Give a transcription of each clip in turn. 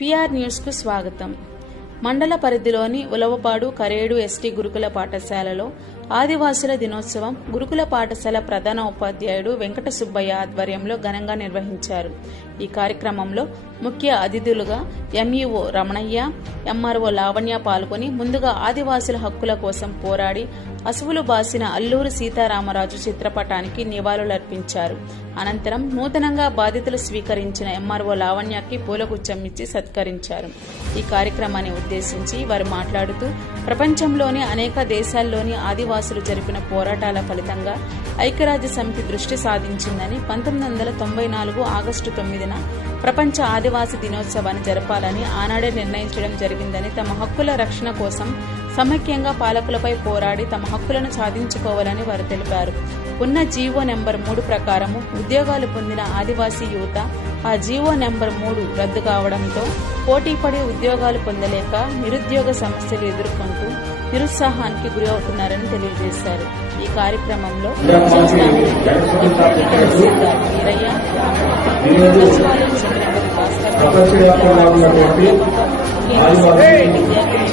PR న్యూస్కు స్వాగతం. మండల పరిధిలోని ఉలవపాడు కరేడు ఎస్టీ గురుకుల పాఠశాలలో ఆదివాసుల దినోత్సవం గురుకుల పాఠశాల ప్రధాన ఉపాధ్యాయుడు వెంకట సుబ్బయ్య ఆధ్వర్యంలో ఘనంగా నిర్వహించారు. ఈ కార్యక్రమంలో ముఖ్య అతిథులుగా ఎంఈఓ రమణయ్య ఎంఆర్ఓ లావణ్య పాల్గొని ముందుగా ఆదివాసుల హక్కుల కోసం పోరాడి అసువులు బాసిన అల్లూరు సీతారామరాజు చిత్రపటానికి నివాళులర్పించారు. అనంతరం నూతనంగా బాధితులు స్వీకరించిన ఎంఆర్ఓ లావణ్యకి పూలగుచ్చం ఇచ్చి సత్కరించారు. ఈ కార్యక్రమాన్ని ఉద్దేశించి వారు మాట్లాడుతూ ప్రపంచంలోని అనేక దేశాల్లోని ఆదివాసులు జరిపిన పోరాటాల ఫలితంగా ఐక్యరాజ్య సమితి దృష్టి సాధించిందని పంతొమ్మిది వందల తొంభై నాలుగు ఆగస్టు తొమ్మిదిన ప్రపంచ ఆదివాసి దినోత్సవాన్ని జరపాలని ఆనాడే నిర్ణయించడం జరిగిందని తమ హక్కుల రక్షణ కోసం సమైక్యంగా పాలకులపై పోరాడి తమ హక్కులను సాధించుకోవాలని వారు తెలిపారు. ఉన్న జీవో నెంబర్ మూడు ప్రకారము ఉద్యోగాలు పొందిన ఆదివాసీ యువత ఆ జీవో నెంబర్ మూడు రద్దు కావడంతో పోటీపడి ఉద్యోగాలు పొందలేక నిరుద్యోగ సమస్యలు ఎదుర్కొంటూ నిరుత్సాహానికి గురి అవుతున్నారని తెలియజేశారు. ఈ కార్యక్రమంలో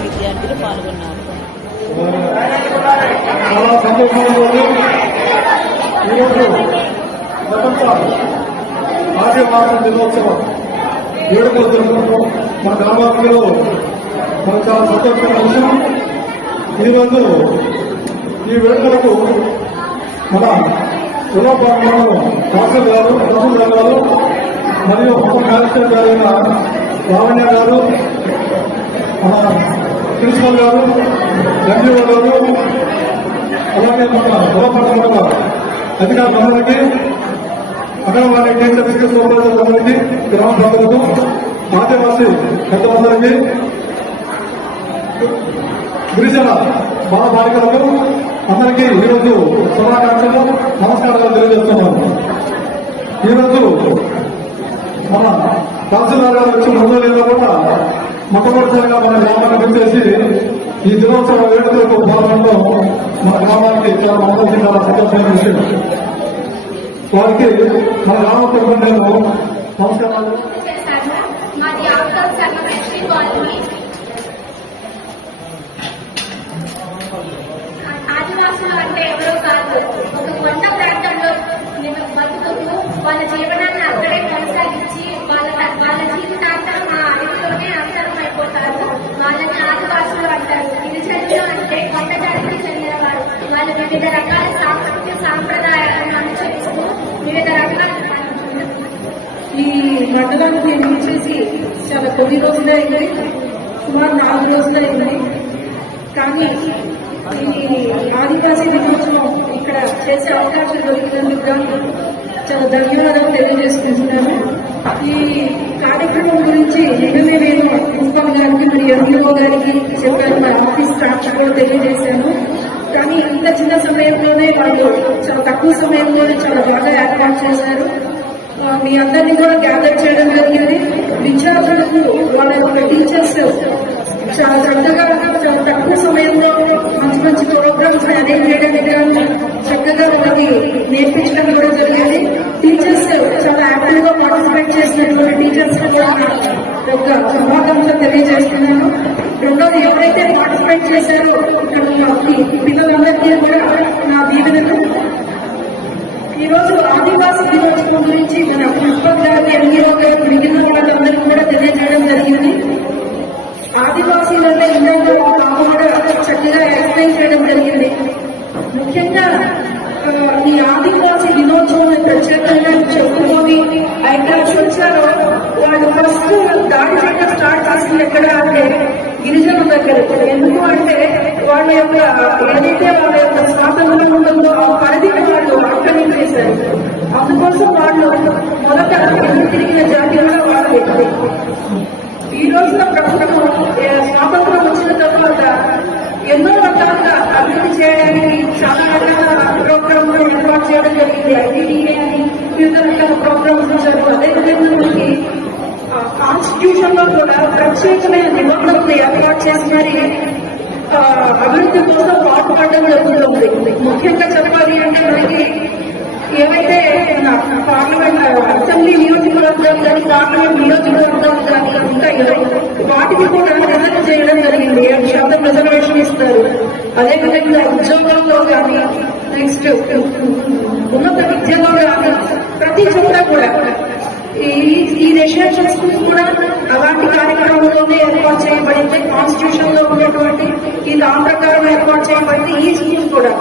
విద్యార్థులు పాల్గొన్నారు. దినోత్సవం వేడుకలు జరుపుకుంటాం మన గ్రామాలలో మనకు చాలా సంతోషమైన విషయం ఈరోజు ఈ వేడుకలకు మన కులపాలను శాస్త్రి గారు ప్రభుత్వ గారు మరియు ఉప కలెక్టర్ గారైన లావణ్య గారు మన ప్రిన్సిపల్ గారు ఎంపీఓ గారు అలాగే మన కులపట్ల అధికారులందరికీ అంగన్వాడీ కేంద్ర విద్యుత్ సౌకర్యాలందరికీ గ్రామ ప్రజలకు ఆదివాసీ పెద్దలందరికీ గిరిజన బాల బాలికలకు అందరికీ ఈరోజు శుభాకాంక్షలు నమస్కారాలు తెలియజేస్తున్నాను. ఈరోజు మన తహసీల్దార్ గారు వచ్చి ముందు లేదా కూడా మొట్టమొదటిసారిగా మన గ్రామాన్ని వచ్చేసి ఈ దినోత్సవ వేడుకలకు పాల్గొనడం మన గ్రామానికి చాలా మంది చాలా సంతోషమైన విషయం. వారికి మన గ్రామ తరఫున నేను నమస్కారాలు చేశాను మాది ఆఫ్టర్ శర్మ ఎస్టీ కాలనీ ఆదివాసులు అంటే ఎవరో కాదు ఒక కొండ ప్రాంతంలో నివ- బతుకుతూ వాళ్ళ జీవనాన్ని అక్కడే కొనసాగించి వాళ్ళ వాళ్ళ జీవితాంతం ఆ అడవిలోనే అంతరం అయిపోతారు వాళ్ళని ఆదివాసులు అంటారు గిరిజనులు అంటే కొండ జాతికి చెందిన వారు వాళ్ళు వివిధ రకాల సాంస్కృతిక సాంప్రదాయాలను అనుసరిస్తూ వివిధ రకాల ఈ మండలానికి నేను వచ్చేసి చాలా కొన్ని రోజులు అయినాయి సుమారు నాలుగు రోజులు అయినాయి కానీ ఈ ఆదివాసీ దినోత్సవం ఇక్కడ చేసే అవకాశం దొరికినందుకు చాలా ధన్యవాదాలు తెలియజేసుకుంటున్నాను. ఈ కార్యక్రమం గురించి నిజమే నేను ప్రిన్సిపల్ గారికి మరి ఎంపీఓ గారికి చెప్పాను మా ఆఫీస్ స్టాఫ్ కూడా తెలియజేశాను. కానీ ఇంత చిన్న సమయంలోనే వాళ్ళు చాలా తక్కువ సమయంలోనే చాలా బాగా ఏర్పాటు చేశారు. మీ అందరినీ కూడా గ్యాదర్ చేయడం జరిగింది. విద్యార్థులకు వాళ్ళ యొక్క టీచర్స్ చాలా చక్కగా చాలా తక్కువ సమయంలో మంచి మంచి ప్రోగ్రామ్స్ అరేంజ్ చేయడం కానీ చక్కగా వాళ్ళకి నేర్పించడం కూడా జరిగింది. టీచర్స్ చాలా యాక్టివ్గా పార్టిసిపేట్ చేసినటువంటి టీచర్స్ కూడా ఒక శుభాకాంక్షలు తెలియజేస్తున్నాను. రెండోది ఎవరైతే పార్టిసిపేట్ చేశారో ఆదివాసీ గురించి మన ప్రిన్సిపల్ గారి ఎంఈఓ గారు మిగిలిన కూడా తెలియజేయడం జరిగింది. ఆదివాసీలలో ఇందాక కూడా చక్కగా ఎక్స్ప్లెయిన్ చేయడం జరిగింది. ముఖ్యంగా ఈ ఆదివాసీ దినోత్సవం ప్రత్యేకంగా చెప్పుకొని ఐక్యరాజ్య వచ్చారో వాళ్ళు ఫస్ట్ దాడి చేయడం స్టార్ట్ చేసింది ఎక్కడ అంటే గిరిజనుల దగ్గర. ఎందుకు అంటే వాళ్ళ యొక్క ఏదైతే వాళ్ళ యొక్క స్వాతంత్రం ఉంటుందో ఆ పరిధి వాళ్ళు ఆక్రమించేశారు అందుకోసం వాళ్ళు మొదట ఎదురు తిరిగిన జాతి కూడా వాళ్ళ ఈ రోజున ప్రభుత్వం స్వాతంత్రం వచ్చిన తర్వాత ఎన్నో రకాలుగా అభివృద్ధి చేయడానికి చాలా రకాల ప్రోగ్రామ్స్ ఏర్పాటు చేయడం జరిగింది. ఐటీడీఏ అని వివిధ రకాల ప్రోగ్రామ్స్ ఇచ్చారు. అదేవిధంగా మనకి కాన్స్టిట్యూషన్లో కూడా ప్రత్యేకమైన నిబంధనలు ఏర్పాటు చేసి అభివృద్ధి కోసం పాటుపడడం జరుగుతుంది. ముఖ్యంగా చెప్పాలి అంటే మనకి ఏవైతే పార్లమెంట్ అసెంబ్లీ నియోజకవర్గం కానీ పార్లమెంట్ నియోజకవర్గాలు కానీ ఉంటాయో వాటికి కూడా కనెక్ట్ చేయడం జరిగింది. ఏడు శాతం రిజర్వేషన్ ఇస్తారు. అదేవిధంగా ఉద్యోగంలో కానీ నెక్స్ట్ ఉన్నత విద్యలో కానీ ప్రతి చోట కూడా ఈ ఈ రెసిడెన్షియల్ స్కూల్స్ కూడా అలాంటి కార్యక్రమంలోనే ఏర్పాటు చేయబడింది. కాన్స్టిట్యూషన్లో ఉన్నటువంటి ఈ లా ప్రకారం ఏర్పాటు చేయబడింది. ఈ స్కూల్స్ కూడా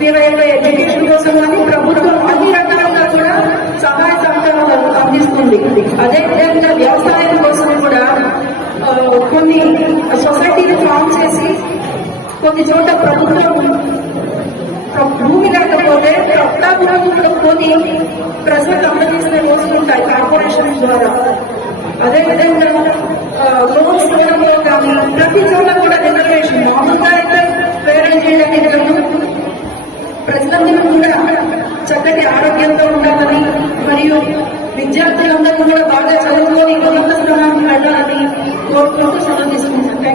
మీరు ఎడ్యుకేషన్ కోసం కానీ ప్రభుత్వం అన్ని రకాలుగా కూడా సహాయ సహకారాలు అందిస్తుంది. అదేవిధంగా వ్యవసాయం కోసం కూడా కొన్ని సొసైటీని ఫామ్ చేసి కొన్ని చోట్ల ప్రభుత్వం పట్టా భూములు కొని ప్రజలకు అందజేసిన రోజులు ఉంటాయి కార్పొరేషన్ ద్వారా. అదేవిధంగా లోన్స్ ఇవ్వడంలో కానీ ప్రతి చోట కూడా రిజర్వేషన్ మామూలుగా అయితే పేరెంట్ చేయడానికి గాను ప్రజలందరూ కూడా చక్కటి ఆరోగ్యంతో ఉండాలని మరియు విద్యార్థులందరూ కూడా బాగా చదువుకొని ఉన్నత స్థానానికి వెళ్ళాలని కోరుకుంటూ సమర్థిస్తున్నారు